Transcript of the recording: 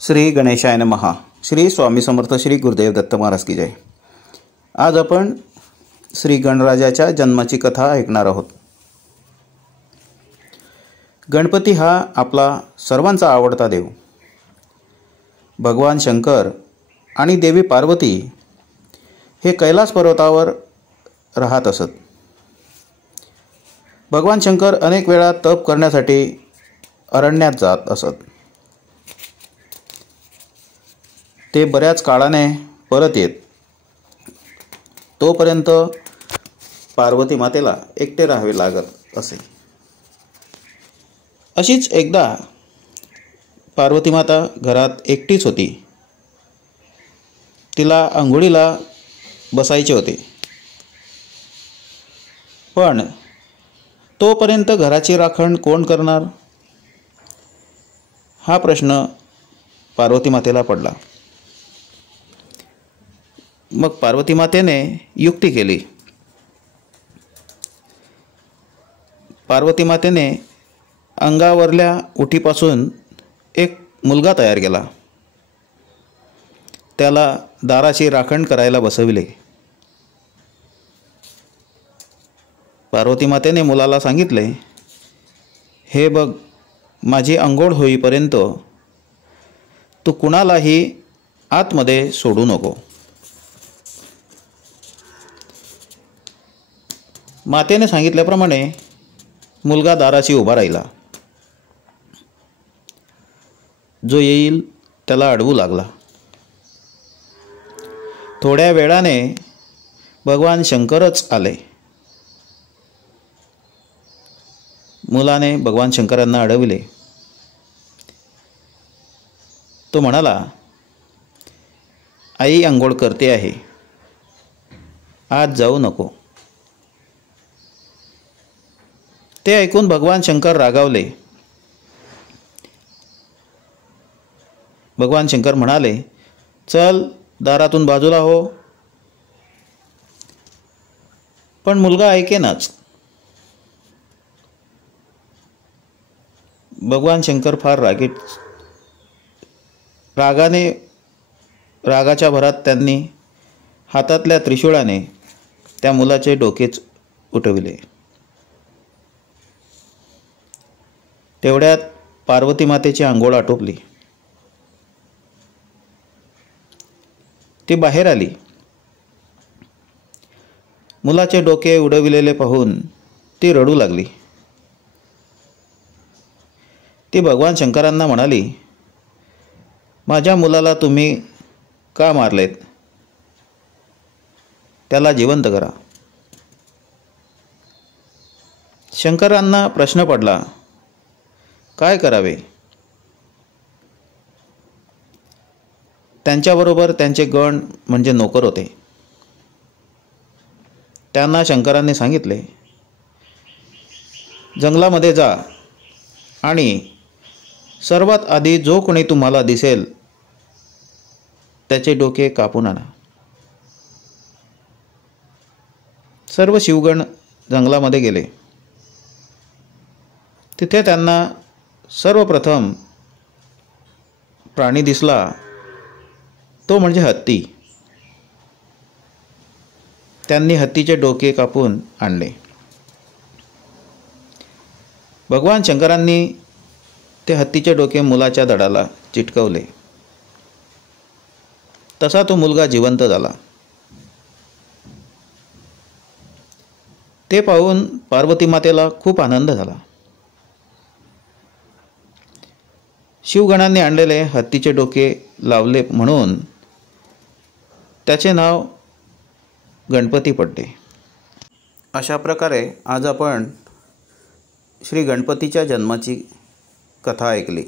श्री गणेशाय नमः। श्री स्वामी समर्थ श्री गुरुदेव दत्त महाराज की जय। आज आपण श्री गणराजाच्या जन्माची कथा ऐकणार आहोत। गणपती हा आपला सर्वांचा आवडता देव। भगवान शंकर आणि देवी पार्वती हे कैलास पर्वतावर राहत असत। भगवान शंकर अनेक वेळा तप करण्यासाठी अरण्यात जात असत। ते बऱ्याच काळाने परत येत, तोपर्यंत पार्वती मातेला एकटे राहावे लागत असे। अशीच एकदा पार्वती माता घरात एकटीच होती। तिला अंघोळीला बसायचे होते, पण तोपर्यंत घराची राखण कोण करणार हा प्रश्न पार्वती मातेला पडला। मग पार्वती मातेने युक्ती केली। पार्वती मातेने अंगावरल्या उठीपासून एक मुलगा तयार केला। त्याला दाराची राखण करायला बसविले। पार्वती मातेने मुलाला सांगितले, हे बघ, माझी अंघोळ होईपर्यंत तू कुणालाही आतमध्ये सोडू नको। मातेने सांगितल्याप्रमाणे मुलगा दाराशी उभा राहिला। जो येईल त्याला अडवू लागला। थोड्या वेळाने भगवान शंकरच आले। मुलाने भगवान शंकरांना अडविले। तो म्हणाला, आई अंघोळ करते आहे, आज जाऊ नको। ते ऐकून भगवान शंकर रागावले। भगवान शंकर म्हणाले, चल दारातून बाजूला हो। पण मुलगा ऐकेनाच। भगवान शंकर फार रागाच्या भरात त्यांनी हातातल्या त्रिशूळाने त्या मुलाचे डोकेच उठविले। तेवढ्यात पार्वती मातेची अंघोळ आटोपली। ती बाहेर आली। मुलाचे डोके उडविलेले पाहून ती रडू लागली। ती भगवान शंकरांना म्हणाली, माझ्या मुलाला तुम्ही का मारलेत? त्याला जिवंत करा। शंकरांना प्रश्न पडला, काय करावे? त्यांच्याबरोबर त्यांचे गण म्हणजे नोकर होते। त्यांना शंकरांनी सांगितले, जंगलामध्ये जा आणि सर्वात आधी जो कोणी तुम्हाला दिसेल त्याचे डोके कापून आणा। सर्व शिवगण जंगलामध्ये गेले। तिथे त्यांना सर्वप्रथम प्राणी दिसला, तो म्हणजे हत्ती। त्यांनी हत्तीचे डोके कापून आणले। भगवान शंकरांनी ते हत्तीचे डोके मुलाच्या धडाला चिटकवले। तसा तो मुलगा जिवंत झाला। ते पाहून पार्वती मातेला खूप आनंद झाला। शिवगणांनी आणलेले हत्तीचे डोके लावले म्हणून त्याचे नाव गणपती पडले। अशा प्रकारे आज आपण श्री गणपतीच्या जन्माची कथा ऐकली।